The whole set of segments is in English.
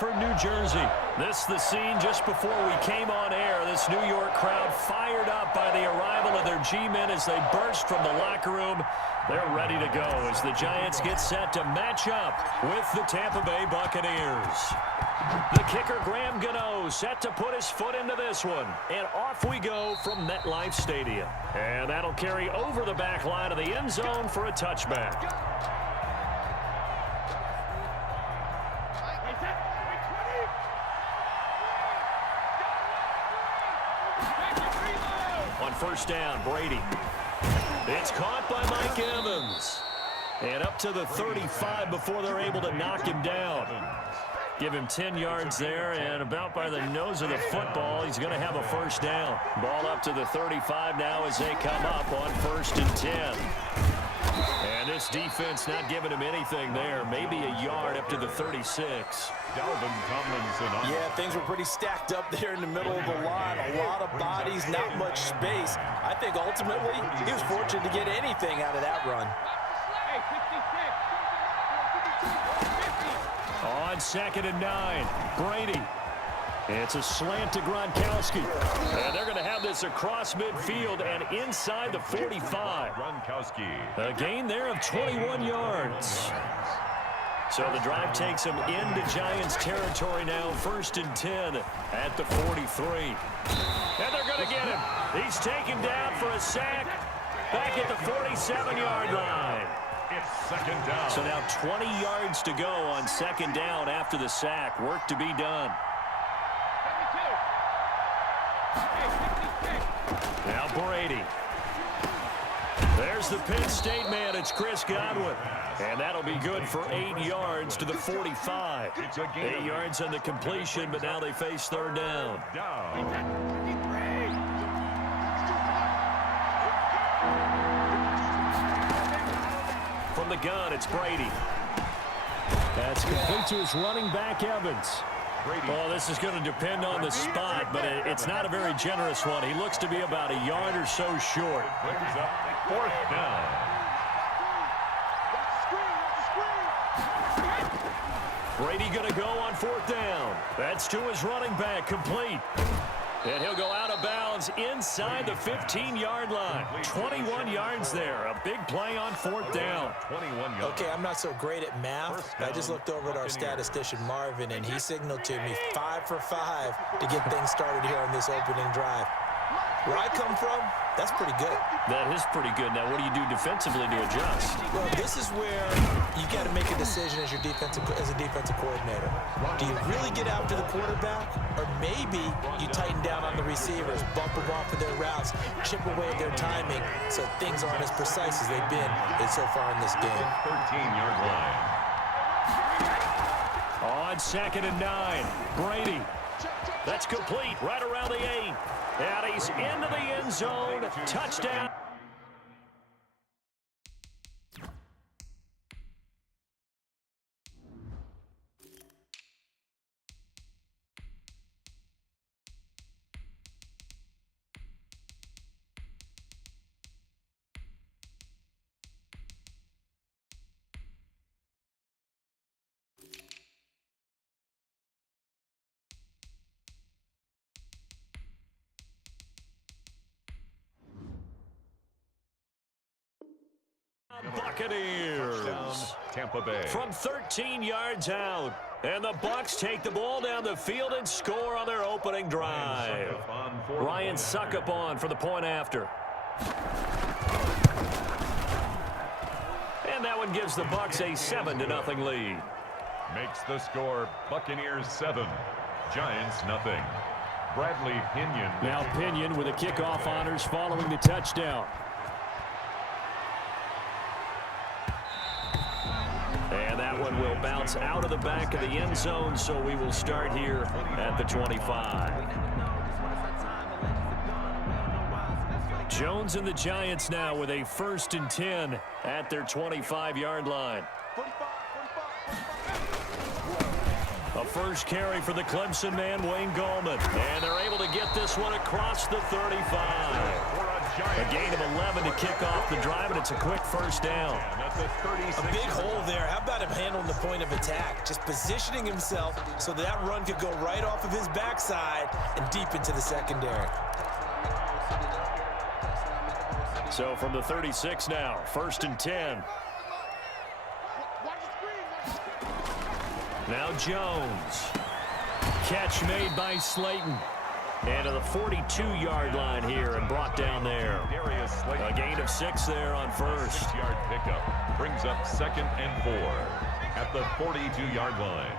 Wallingford, New Jersey. This is the scene just before we came on air. This New York crowd fired up by the arrival of their G-men as they burst from the locker room. They're ready to go as the Giants get set to match up with the Tampa Bay Buccaneers. The kicker, Graham Gano, set to put his foot into this one. And off we go from MetLife Stadium. And that'll carry over the back line of the end zone for a touchback. On first down, Brady. It's caught by Mike Evans. And up to the 35 before they're able to knock him down. Give him 10 yards there, and about by the nose of the football, he's going to have a first down. Ball up to the 35 now as they come up on 1st and 10. And this defense not giving him anything there. Maybe a yard up to the 36. Dalvin Tomlinson. Yeah, things were pretty stacked up there in the middle of the line. A lot of bodies, not much space. I think ultimately he was fortunate to get anything out of that run. On 2nd and 9, Brady. It's a slant to Gronkowski. And they're going to have this across midfield and inside the 45. Gronkowski. A gain there of 21 yards. So the drive takes them into Giants territory now. 1st and 10 at the 43. And they're going to get him. He's taken down for a sack back at the 47-yard line. It's 2nd down. So now 20 yards to go on 2nd down after the sack. Work to be done. Now Brady. There's the Penn State man. It's Chris Godwin. And that'll be good for 8 yards to the 45. 8 yards on the completion, but now they face 3rd down. From the gun, it's Brady. That's complete to his running back, Evans. Oh, this is going to depend on the spot, but it's not a very generous one. He looks to be about a yard or so short. Brings up 4th down. Brady going to go on 4th down. That's to his running back, complete. And he'll go out of bounds inside the 15-yard line. 21 yards there. A big play on 4th down. 21 yards. Okay, I'm not so great at math. I just looked over at our statistician, Marvin, and he signaled to me 5 for 5 to get things started here on this opening drive. Where I come from, that's pretty good. That is pretty good. Now, what do you do defensively to adjust? Well, this is where you got to make a decision as a defensive coordinator. Do you really get out to the quarterback, or maybe you tighten down on the receivers, bump them off of their routes, chip away at their timing, so things aren't as precise as they've been so far in this game. 13-yard line. On 2nd and 9, Brady. That's complete right around the 8. And he's into the end zone. Touchdown. Buccaneers. Tampa Bay. From 13 yards out. And the Bucs take the ball down the field and score on their opening drive. Ryan Succop on for the point after. And that one gives the Bucs a 7-0 lead. Makes the score Buccaneers 7, Giants nothing. Bradley Pinion. Now Pinion with the kickoff honors following the touchdown. And that one will bounce out of the back of the end zone, so we will start here at the 25. Jones and the Giants now with a 1st and 10 at their 25-yard line. A first carry for the Clemson man, Wayne Gallman. And they're able to get this one across the 35. A gain of 11 to kick off the drive, and it's a quick first down. A big hole there. How about him handling the point of attack? Just positioning himself so that run could go right off of his backside and deep into the secondary. So from the 36 now, 1st and 10. Now Jones. Catch made by Slayton. And to the 42-yard line here and brought down there. A gain of 6 there on first. 6-yard pickup brings up 2nd and 4 at the 42-yard line.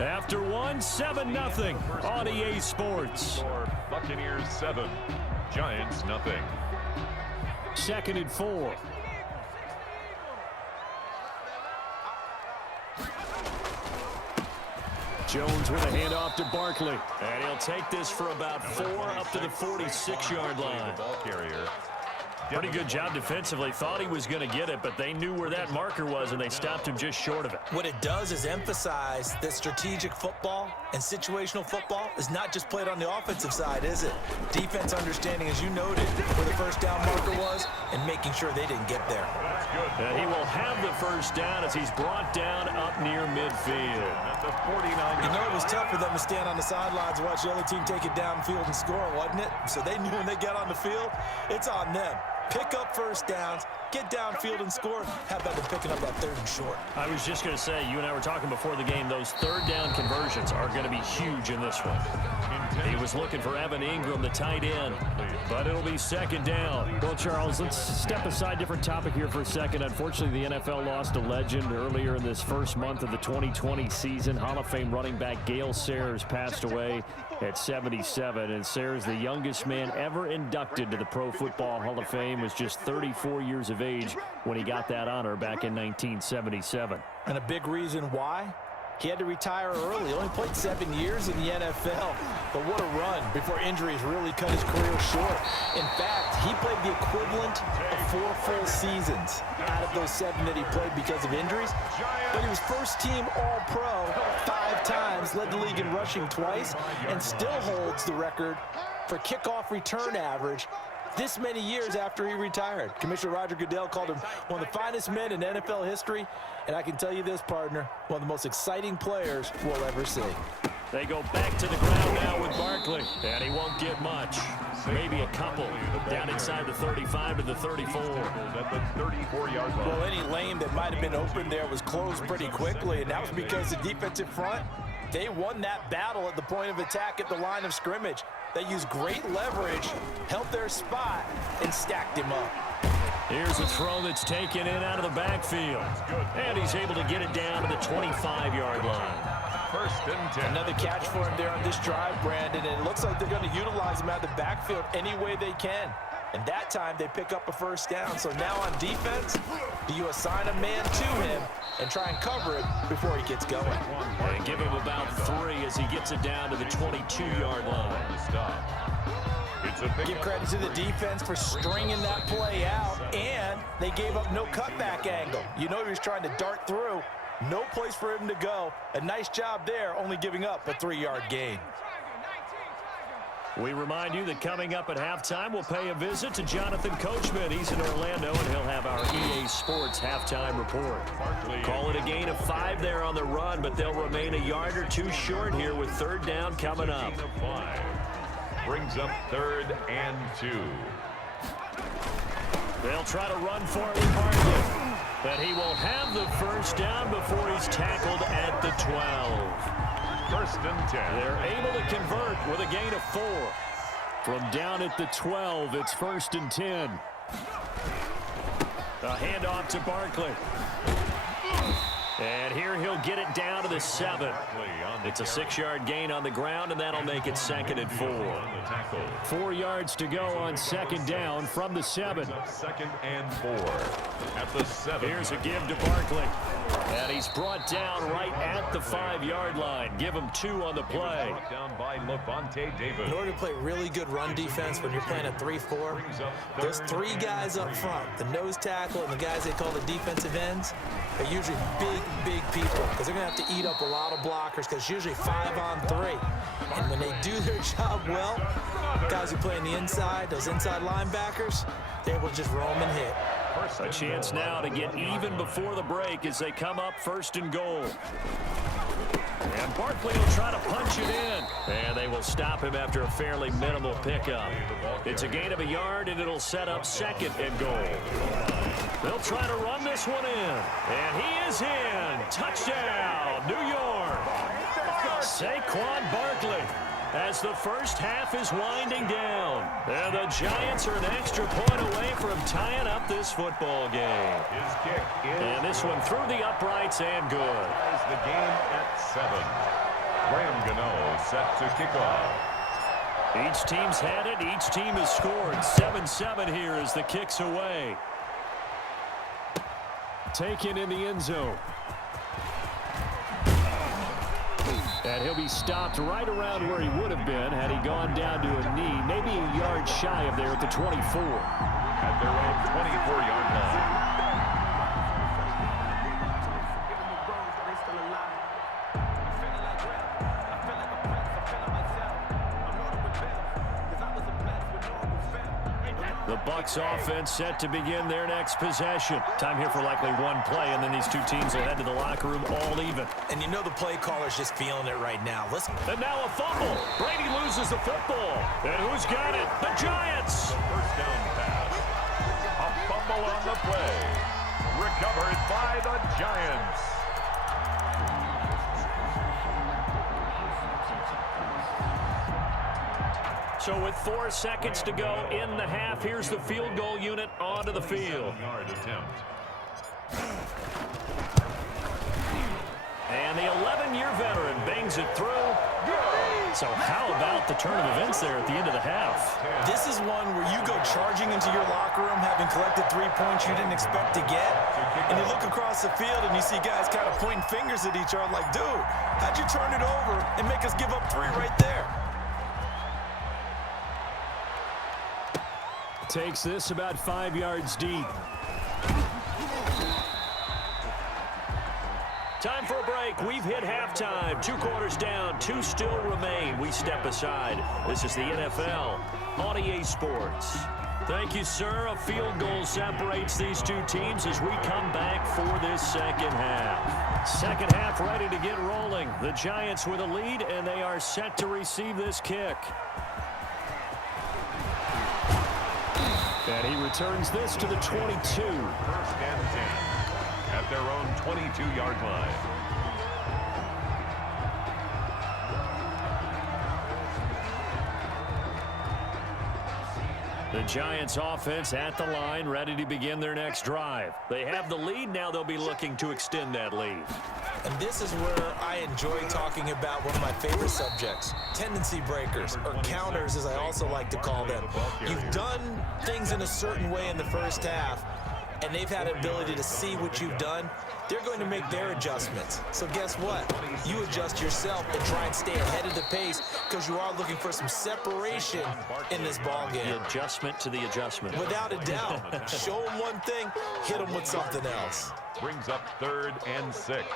After one, 7-0 on EA Sports. Buccaneers 7, Giants nothing. 2nd and 4. Jones with a handoff to Barkley. And he'll take this for about 4 up to the 46-yard line. The ball carrier. Pretty good job defensively. Thought he was going to get it, but they knew where that marker was, and they stopped him just short of it. What it does is emphasize that strategic football and situational football is not just played on the offensive side, is it? Defense understanding, as you noted, where the first down marker was and making sure they didn't get there. That's good. And he will have the first down as he's brought down up near midfield. At the 49. You know, it was tough for them to stand on the sidelines and watch the other team take it downfield and score, wasn't it? So they knew when they got on the field, it's on them. Pick up first downs, get downfield and score. How about them picking up that 3rd and short? I was just going to say, you and I were talking before the game, those 3rd down conversions are going to be huge in this one. He was looking for Evan Ingram, the tight end, but it'll be 2nd down. Well, Charles, let's step aside, different topic here for a second. Unfortunately, the NFL lost a legend earlier in this first month of the 2020 season. Hall of Fame running back Gale Sayers passed away at 77, and Sayers, the youngest man ever inducted to the Pro Football Hall of Fame, was just 34 years of age when he got that honor back in 1977. And a big reason why? He had to retire early. Only played 7 years in the NFL. But what a run before injuries really cut his career short. In fact, he played the equivalent of 4 full seasons out of those 7 that he played because of injuries. But he was first-team All-Pro 5 times, led the league in rushing twice, and still holds the record for kickoff return average this many years after he retired. Commissioner Roger Goodell called him one of the finest men in NFL history, and I can tell you this, partner, one of the most exciting players we'll ever see. They go back to the ground now with Barkley, and he won't get much. Maybe a couple down inside the 35 to the 34. At the 34-yard line. Well, any lane that might have been open there was closed pretty quickly, and that was because the defensive front, they won that battle at the point of attack at the line of scrimmage. They used great leverage, held their spot, and stacked him up. Here's a throw that's taken in out of the backfield. And he's able to get it down to the 25-yard line. 1st and 10. Another catch for him there on this drive, Brandon, and it looks like they're going to utilize him out of the backfield any way they can. And that time they pick up a first down. So now on defense, do you assign a man to him and try and cover it before he gets going? And give him about 3 as he gets it down to the 22-yard line. Stop. It's a Give credit to the defense for stringing that play out, and they gave up no cutback angle. You know he was trying to dart through. No place for him to go. A nice job there, only giving up a 3-yard gain. We remind you that coming up at halftime, we'll pay a visit to Jonathan Coachman. He's in Orlando, and he'll have our EA Sports halftime report. Call it a gain of 5 there on the run, but they'll remain a yard or 2 short here with 3rd down coming up. Brings up 3rd and 2. They'll try to run for it with Barkley. But he will have the first down before he's tackled at the 12. 1st and 10. They're able to convert with a gain of 4. From down at the 12, it's 1st and 10. A handoff to Barkley. And here he'll get it down to the 7. It's a 6-yard gain on the ground, and that'll make it 2nd and 4. 4 yards to go on 2nd down from the 7. 2nd and 4 at the 7. Here's a give to Barkley. And he's brought down right at the 5-yard line. Give him 2 on the play. Down by Lavonte David. In order to play really good run defense when you're playing a 3-4, there's 3 guys up front. The nose tackle and the guys they call the defensive ends are usually big people because they're going to have to eat up a lot of blockers because it's usually 5 on 3. And when they do their job well, guys who play on the inside, those inside linebackers, they're able to just roam and hit. A chance now to get even before the break as they come up 1st and goal. And Barkley will try to punch it in. And they will stop him after a fairly minimal pickup. It's a gain of 1 yard, and it'll set up 2nd and goal. They'll try to run this one in. And he is in. Touchdown, New York. Saquon Barkley. As the first half is winding down. And the Giants are an extra point away from tying up this football game. His kick is And this one through the uprights and good. ties the game at 7. Graham Gano set to kick off. Each team's had it. Each team has scored. 7-7 here as the kick's away. Taken in the end zone. And he'll be stopped right around where he would have been had he gone down to a knee, maybe a yard shy of there at the 24. At their own 24-yard line. The Bucs offense set to begin their next possession. Time here for likely one play, and then these two teams will head to the locker room all even. And you know the play caller's just feeling it right now. Listen. And now a fumble. Brady loses the football. And who's got it? The Giants. First down pass. A fumble on the play. Recovered by the Giants. So with 4 seconds to go in the half, here's the field goal unit onto the field. 7-yard attempt. And the 11-year veteran bangs it through. So how about the turn of events there at the end of the half? This is one where you go charging into your locker room having collected 3 points you didn't expect to get, and you look across the field and you see guys kind of pointing fingers at each other like, dude, how'd you turn it over and make us give up 3 right there? Takes this about 5 yards deep. Time for a break. We've hit halftime. 2 quarters down. 2 still remain. We step aside. This is the NFL on EA Sports. Thank you, sir. A field goal separates these two teams as we come back for this second half. Second half ready to get rolling. The Giants with a lead, and they are set to receive this kick. And he returns this to the 22. First and 10 at their own 22-yard line. The Giants offense at the line, ready to begin their next drive. They have the lead. Now they'll be looking to extend that lead. And this is where I enjoy talking about one of my favorite subjects, tendency breakers, or counters as I also like to call them. You've done things in a certain way in the first half, and they've had an ability to see what you've done. They're going to make their adjustments. So guess what? You adjust yourself and try and stay ahead of the pace because you are looking for some separation in this ball game. The adjustment to the adjustment. Without a doubt. Show them one thing, hit them with something else. Brings up 3rd and 6.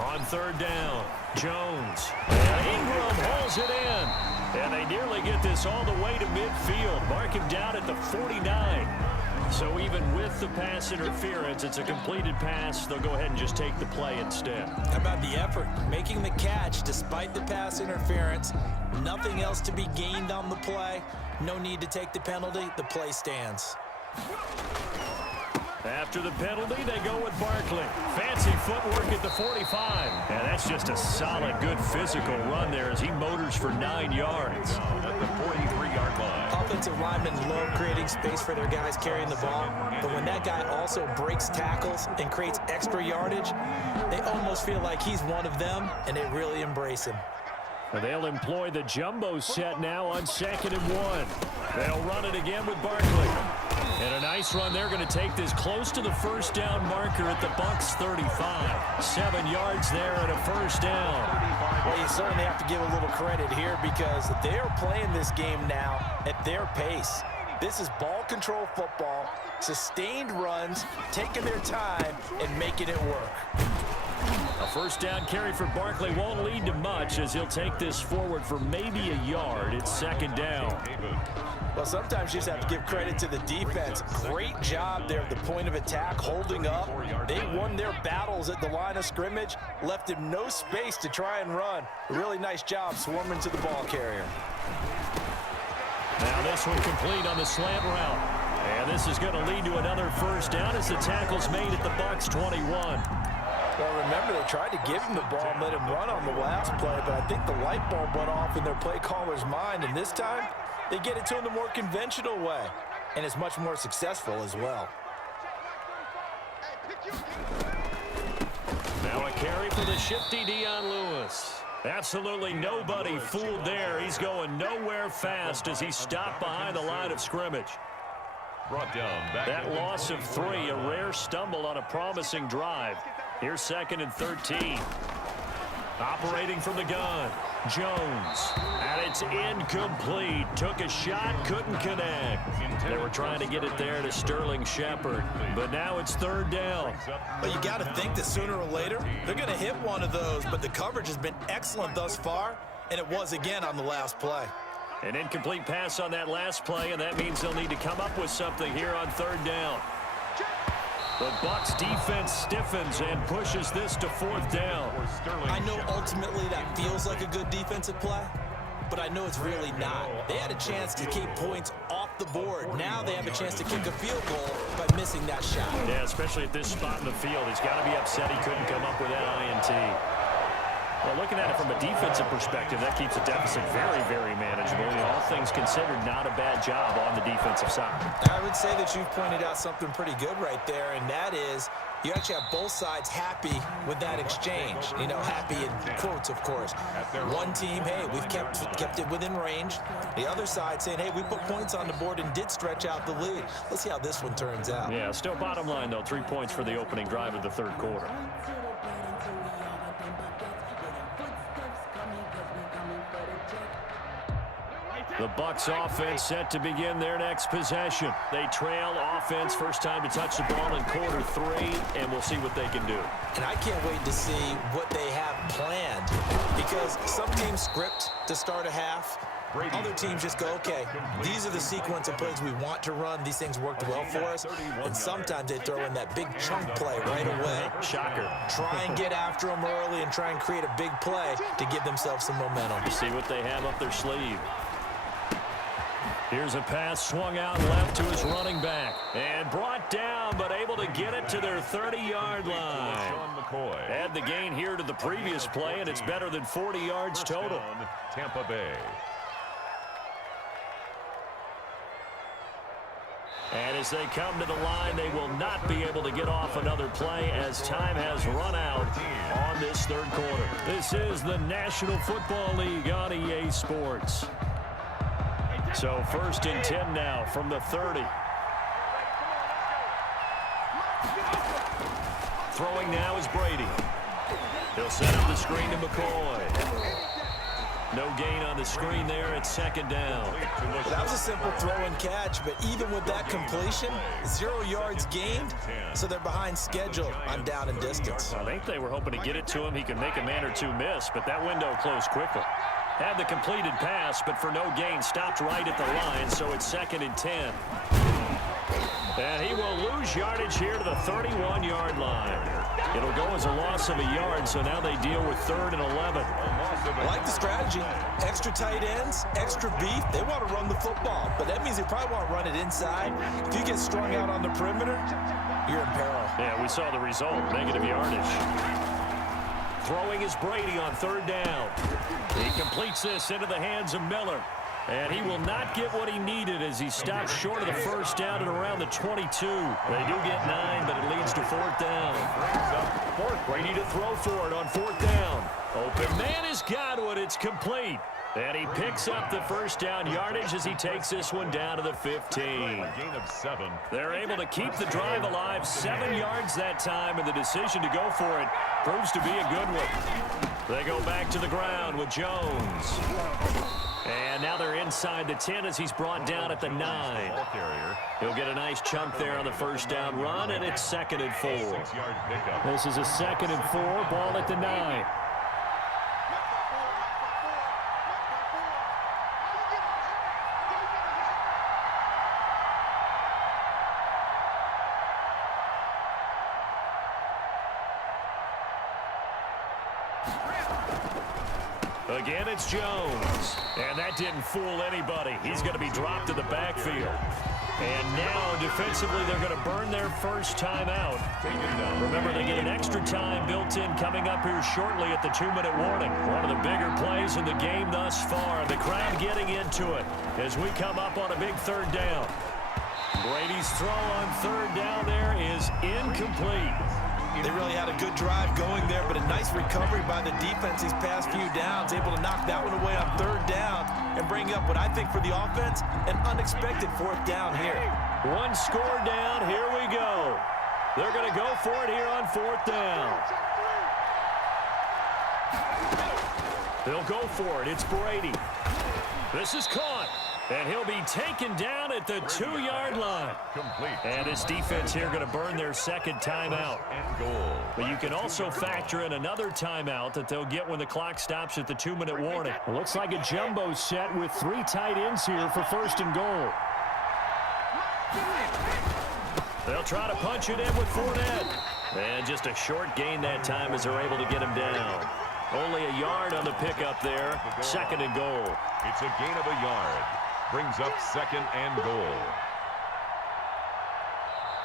On 3rd down, Jones. And Ingram holds it in. And they nearly get this all the way to midfield. Mark him down at the 49. So even with the pass interference, it's a completed pass. They'll go ahead and just take the play instead. How about the effort? Making the catch despite the pass interference. Nothing else to be gained on the play. No need to take the penalty. The play stands. After the penalty, they go with Barkley. Fancy footwork at the 45. And that's just a solid, good physical run there as he motors for 9 yards. At the 43-yard line. Offensive linemen love creating space for their guys carrying the ball, but when that guy also breaks tackles and creates extra yardage, they almost feel like he's one of them, and they really embrace him. They'll employ the jumbo set now on 2nd and 1. They'll run it again with Barkley. And a nice run. They're going to take this close to the first down marker at the Bucs 35. 7 yards there and a first down. Well, you certainly have to give a little credit here because they're playing this game now at their pace. This is ball control football, sustained runs, taking their time, and making it work. A first down carry for Barkley won't lead to much as he'll take this forward for maybe a yard. It's 2nd down. Well, sometimes you just have to give credit to the defense. Great job there at the point of attack, holding up. They won their battles at the line of scrimmage, left him no space to try and run. A really nice job swarming to the ball carrier. Now this one complete on the slant route. And this is going to lead to another first down as the tackle's made at the Bucs 21. Well, remember, they tried to give him the ball and let him run on the last play, but I think the light bulb went off in their play caller's mind, and this time they get it to him the more conventional way, and it's much more successful as well. Now a carry for the shifty Dion Lewis. Absolutely nobody fooled there. He's going nowhere fast as he stopped behind the line of scrimmage. Brought down back That loss of 3, a rare stumble on a promising drive. Here's 2nd and 13. Operating from the gun, Jones. And it's incomplete. Took a shot, couldn't connect. They were trying to get it there to Sterling Shepard. But now it's 3rd down. But you got to think that sooner or later, they're going to hit one of those, but the coverage has been excellent thus far, and it was again on the last play. An incomplete pass on that last play, and that means they'll need to come up with something here on 3rd down. The Bucs defense stiffens and pushes this to 4th down. I know ultimately that feels like a good defensive play, but I know it's really not. They had a chance to keep points off the board. Now they have a chance to kick a field goal by missing that shot. Yeah, especially at this spot in the field. He's got to be upset he couldn't come up with that INT. Well, looking at it from a defensive perspective, that keeps the deficit very, very manageable. You know, all things considered, not a bad job on the defensive side. I would say that you've pointed out something pretty good right there, and that is you actually have both sides happy with that exchange. You know, happy in quotes, of course. One team, hey, we've kept it within range. The other side saying, hey, we put points on the board and did stretch out the lead. Let's see how this one turns out. Yeah, still bottom line, though, 3 points for the opening drive of the 3rd quarter. The Bucs offense set to begin their next possession. They trail offense, first time to touch the ball in quarter 3, and we'll see what they can do. And I can't wait to see what they have planned, because some teams script to start a half. Other teams just go, okay, these are the sequence of plays we want to run. These things worked well for us. And sometimes they throw in that big chunk play right away. Shocker. Try and get after them early and try and create a big play to give themselves some momentum. See what they have up their sleeve. Here's a pass swung out left to his running back. And brought down, but able to get it to their 30-yard line. Add the gain here to the previous play, and it's better than 40 yards total. Tampa Bay. And as they come to the line, they will not be able to get off another play as time has run out on this 3rd quarter. This is the National Football League on EA Sports. So 1st and 10 now from the 30. Throwing now is Brady. He'll set up the screen to McCoy. No gain on the screen there. It's 2nd down. That was a simple throw and catch, but even with that completion, 0 yards gained, so they're behind schedule on down and distance. I think they were hoping to get it to him. He could make a man or two miss, but that window closed quickly. Had the completed pass, but for no gain, stopped right at the line, so it's 2nd and 10. And he will lose yardage here to the 31-yard line. It'll go as a loss of a yard, so now they deal with 3rd and 11. I like the strategy. extra tight ends, extra beef, they want to run the football. But that means they probably want to run it inside. If you get strung out on the perimeter, you're in peril. Yeah, we saw the result, negative yardage. Throwing is Brady on third down. He completes this into the hands of Miller. And he will not get what he needed as he stops short of the first down at around the 22. They do get 9, but it leads to fourth down. Brady to throw for it on fourth down. Open man is Godwin. It's complete. And he picks up the first down yardage as he takes this one down to the 15. Gain of 7. They're able to keep the drive alive, 7 yards that time, and the decision to go for it proves to be a good one. They go back to the ground with Jones. And now they're inside the 10 as he's brought down at the 9. He'll get a nice chunk there on the first down run, and it's 2nd and 4. 6-yard pickup. This is a 2nd and 4, ball at the 9. Again, it's Jones. And that didn't fool anybody. He's going to be dropped to the backfield. And now, defensively, they're going to burn their first timeout. Remember, they get an extra time built in coming up here shortly at the 2-minute warning. One of the bigger plays in the game thus far. The crowd getting into it as we come up on a big third down. Brady's throw on third down there is incomplete. They really had a good drive going there, but a nice recovery by the defense these past few downs, able to knock that one away on third down and bring up what I think for the offense, an unexpected fourth down here. One score down, here we go. They're going to go for it here on fourth down. They'll go for it. It's Brady. This is caught. And he'll be taken down at the 2-yard line. Complete. And this defense here going to burn their second timeout. And goal. But you can also factor in another timeout that they'll get when the clock stops at the 2-minute warning. It looks like a jumbo set with 3 tight ends here for 1st and goal. They'll try to punch it in with Fournette. And just a short gain that time as they're able to get him down. Only a yard on the pickup there. 2nd and goal. It's a gain of a yard. Brings up 2nd and goal.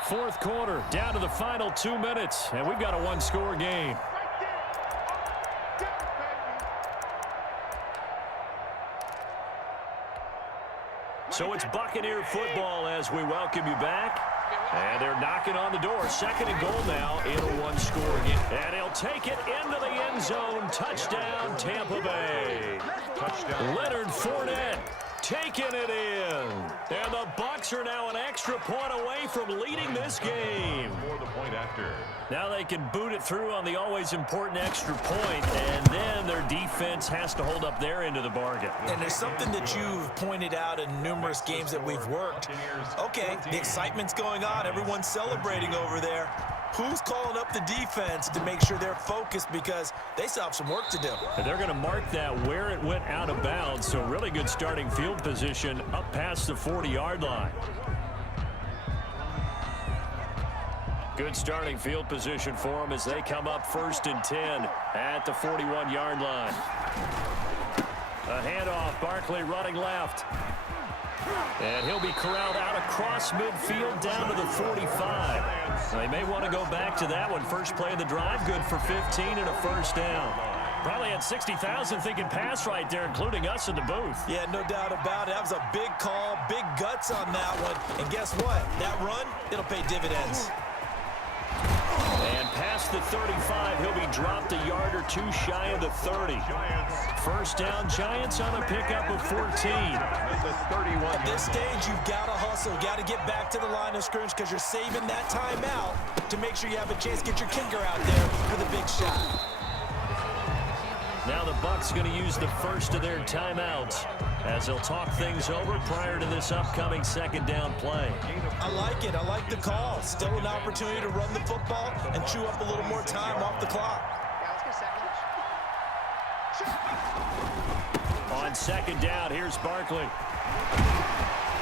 Fourth quarter, down to the final 2 minutes, and we've got a 1-score game. So it's Buccaneer football as we welcome you back. And they're knocking on the door. 2nd and goal now in a 1-score game. And he'll take it into the end zone. Touchdown, Tampa Bay. Touchdown. Leonard Fournette taking it in. And the Bucs are now an extra point away from leading this game. For the point after. Now they can boot it through on the always important extra point, and then their defense has to hold up their end of the bargain. And there's something that you've pointed out in numerous games that we've worked. Okay, the excitement's going on. Everyone's celebrating over there. Who's calling up the defense to make sure they're focused because they still have some work to do? And they're going to mark that where it went out of bounds, so really good starting field position up past the 40-yard line. Good starting field position for them as they come up 1st and 10 at the 41-yard line. A handoff, Barkley running left. And he'll be corralled out across midfield down to the 45. They may want to go back to that one. First play of the drive, good for 15 and a first down. Probably had 60,000 thinking pass right there, including us in the booth. Yeah, no doubt about it. That was a big call, big guts on that one. And guess what? That run, it'll pay dividends. And past the 35, he'll be dropped a yard or 2 shy of the 30. First down, Giants on a pickup of 14. At this stage, you've got to hustle. You've got to get back to the line of scrimmage because you're saving that timeout to make sure you have a chance to get your kicker out there for the big shot. Now the Bucs going to use the first of their timeouts as they'll talk things over prior to this upcoming 2nd down play. I like it. I like the call. Still an opportunity to run the football and chew up a little more time off the clock. On 2nd down, here's Barkley.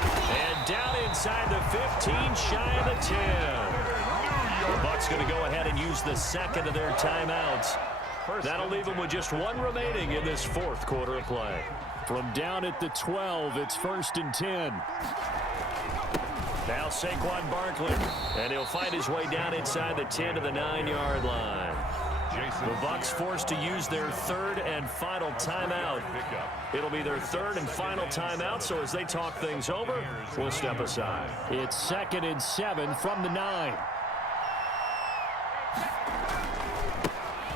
And down inside the 15, shy of the 10. The Bucs going to go ahead and use the 2nd of their timeouts That'll leave them with just one remaining in this fourth quarter of play. From down at the 12, it's 1st and 10. Now Saquon Barkley, and he'll find his way down inside the 10 to the 9-yard line. The Bucs forced to use their third and final timeout. It'll be their third and final timeout, so as they talk things over, we'll step aside. It's 2nd and 7 from the 9.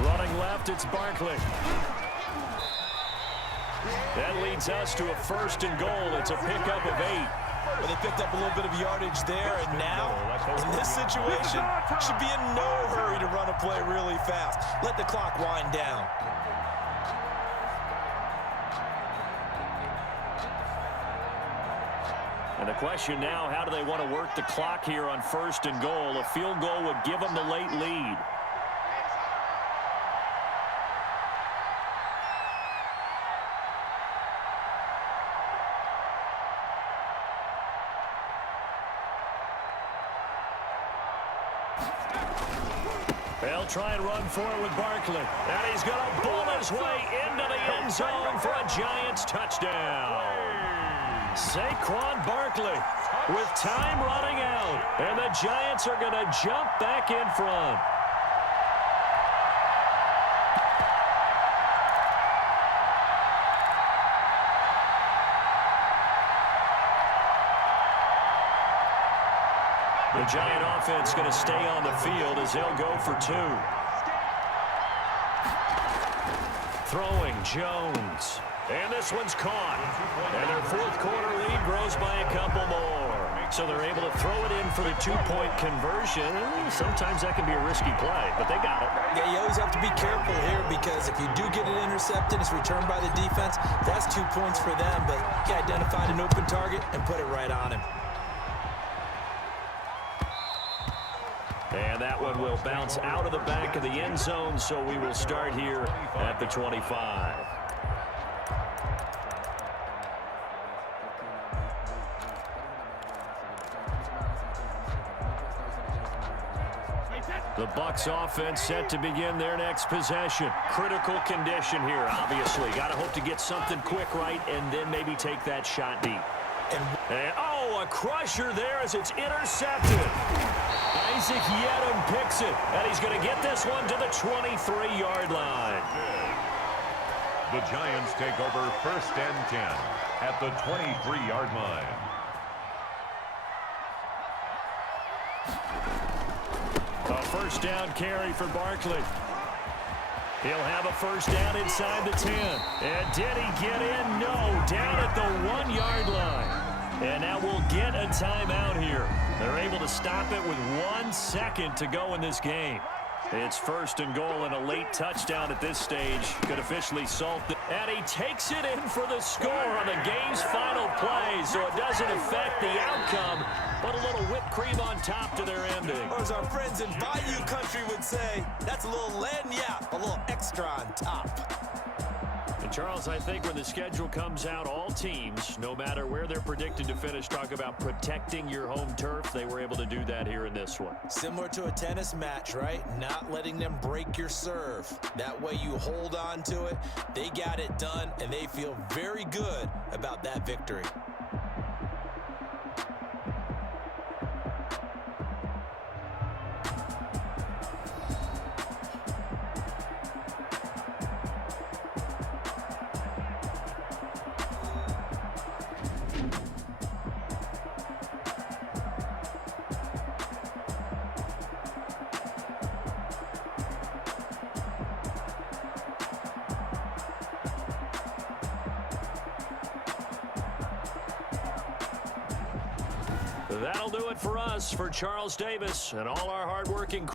Running left, it's Barkley. That leads us to a 1st and goal. It's a pickup of 8. Well, they picked up a little bit of yardage there, and now, in this situation, should be in no hurry to run a play really fast. Let the clock wind down. And the question now, how do they want to work the clock here on 1st and goal? A field goal would give them the late lead. They'll try and run for it with Barkley. And he's going to bull his way into the end zone for a Giants touchdown. Saquon Barkley with time running out. And the Giants are going to jump back in front. The Giant offense going to stay on the field as they'll go for 2. Throwing Jones. And this one's caught. And their fourth quarter lead grows by a couple more. So they're able to throw it in for the 2-point conversion. Sometimes that can be a risky play, but they got it. Yeah, you always have to be careful here because if you do get it intercepted, it's returned by the defense. That's 2 points for them, but he identified an open target and put it right on him. And that one will bounce out of the back of the end zone, so we will start here at the 25. The Bucs offense set to begin their next possession. Critical condition here, obviously. Got to hope to get something quick right and then maybe take that shot deep. And oh, a crusher there as it's intercepted. Isaac Yiadom picks it, and he's going to get this one to the 23-yard line. The Giants take over 1st and 10 at the 23-yard line. A 1st down carry for Barkley. He'll have a 1st down inside the 10. And did he get in? No, down at the 1-yard line. And now we'll get a timeout here. They're able to stop it with 1 second to go in this game. It's 1st and goal, and a late touchdown at this stage could officially salt it. And he takes it in for the score on the game's final play, so it doesn't affect the outcome, but a little whipped cream on top to their ending. Or as our friends in Bayou Country would say, that's a little lagniappe, a little extra on top. And Charles, I think when the schedule comes out, all teams, no matter where they're predicted to finish, talk about protecting your home turf. They were able to do that here in this one. Similar to a tennis match, right? Not letting them break your serve. That way you hold on to it. They got it done, and they feel very good about that victory. That'll do it for us. For Charles Davis and all our hardworking